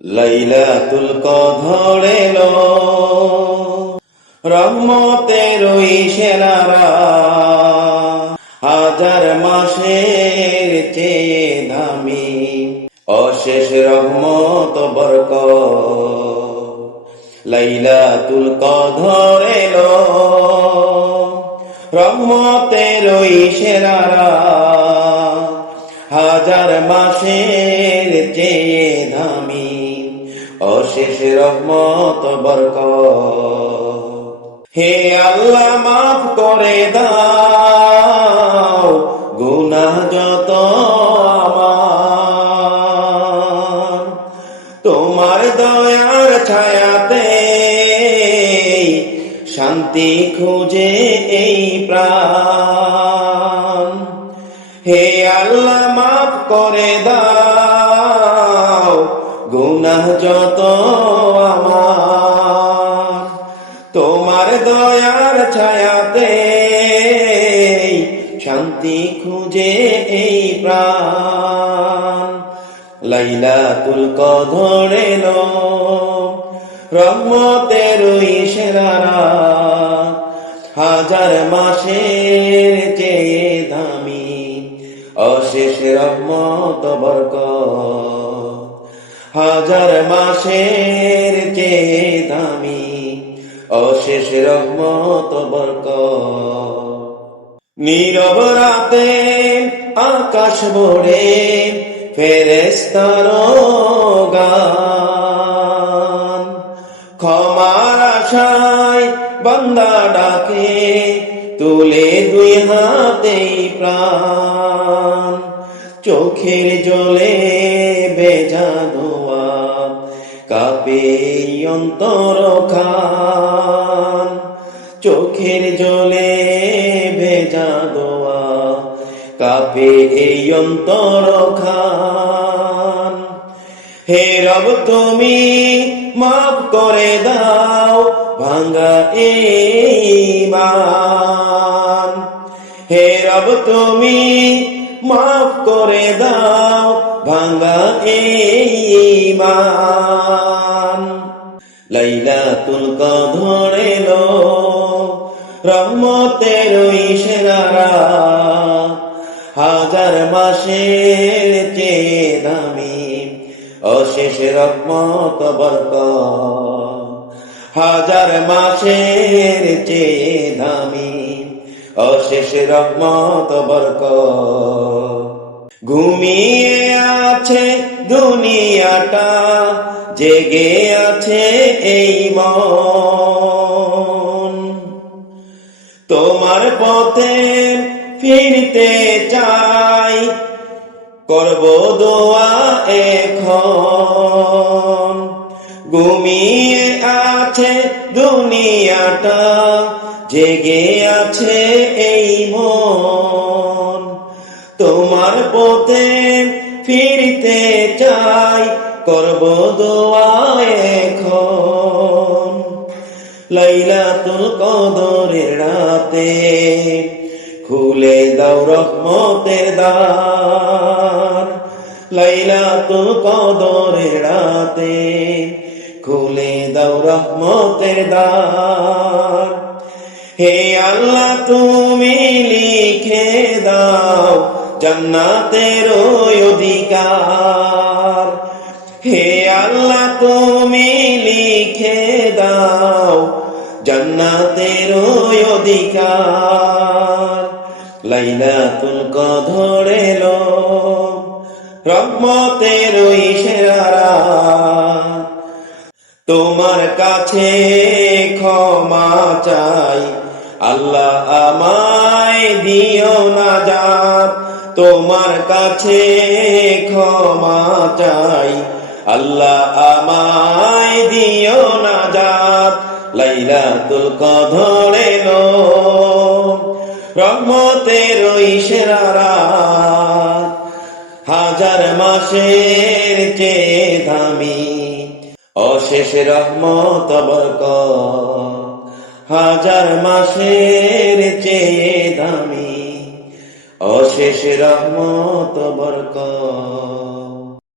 লাইলাতুল কদর এলো, রহমতের ওই সেরা রাত, হাজার মাসের চেয়ে দামি, অশেষ রহমত বরকত। লাইলাতুল কদর এলো, রহমতের ওই সেরা রাত, হাজার মাসের চেয়ে দামি, অশেষ রহমত বরকত। হে আল্লাহ মাফ করে দাও গুনাহ যত আমার, তোমার দয়ার ছায়াতে শান্তি খুঁজে এই প্রাণ। হে আল্লাহ মাফ করে দাও গুনাহ যত আমার, তোমার দয়ার ছায়াতে শান্তি খুঁজে এই প্রাণ। লাইলাতুল কদর এলো, রহমতের ওই সেরা রাত, হাজার মাসের চেয়ে দামি, অশেষ রহমত বরকত। হাজার মাসের চেয়ে দামি, অশেষ রহমত বরকত। নীরব রাতে আকাশ ভরে ফেরেশতার গান, ক্ষমার আশায় বান্দা ডাকে তুলে দুই হাতেই প্রাণ। চোখের জলে ভেজা ধোয়া কাঁপে অন্তর খান, চোখের জলে ভেজা দোয়া কাঁপে এই অন্তর খান। হে রব তুমি মাফ করে দাও ভাঙা ঈমান, হে রব তুমি মাফ করে দাও ভাঙা ঈমান। লাইলাতুল কদর এলো, রহমতের ওই সেরা রাত, হাজার মাসের চেয়ে দামি, অশেষ রহমত বরকত। হাজার মাসের চেয়ে দামি, অশেষ রহমত বরকত। ঘুমিয়ে আছে দুনিয়াটা, জেগে আছে এই মন, তোমার পথে ফিরতে চাই করব দোয়া এখন। ঘুমিয়ে আছে দুনিয়াটা, জেগে আছে এই মন, তোমার পথে ফিরতে চাই করব দোয়া এখন। লাইলাতুল কদরের রাতে খুলে দাও রহমতের দ্বার, লাইলাতুল কদরের রাতে খুলে দাও রহমতের দ্বার। হে আল্লাহ তুমি লিখে দাও জান্নাতের অধিকার, হে আল্লাহ তুমি লিখে দাও জান্নাতের অধিকার। লাইলাতুল কদর এলো, রহমতের ওই সেরা রাত, তোমার কাছে ক্ষমা চাই আল্লাহ আমায় দিও নাজাত। তোমার কাছে ক্ষমা চাই আল্লাহ আমায় দিও নাজাত। লাইলাতুল কদর এলো, রহমতের ওই সেরা রাত, হাজার মাসের চেয়ে দামি, অশেষ রহমত বরকত। হাজার মাসের চেয়ে দামি, অশেষ রহমত বরকত।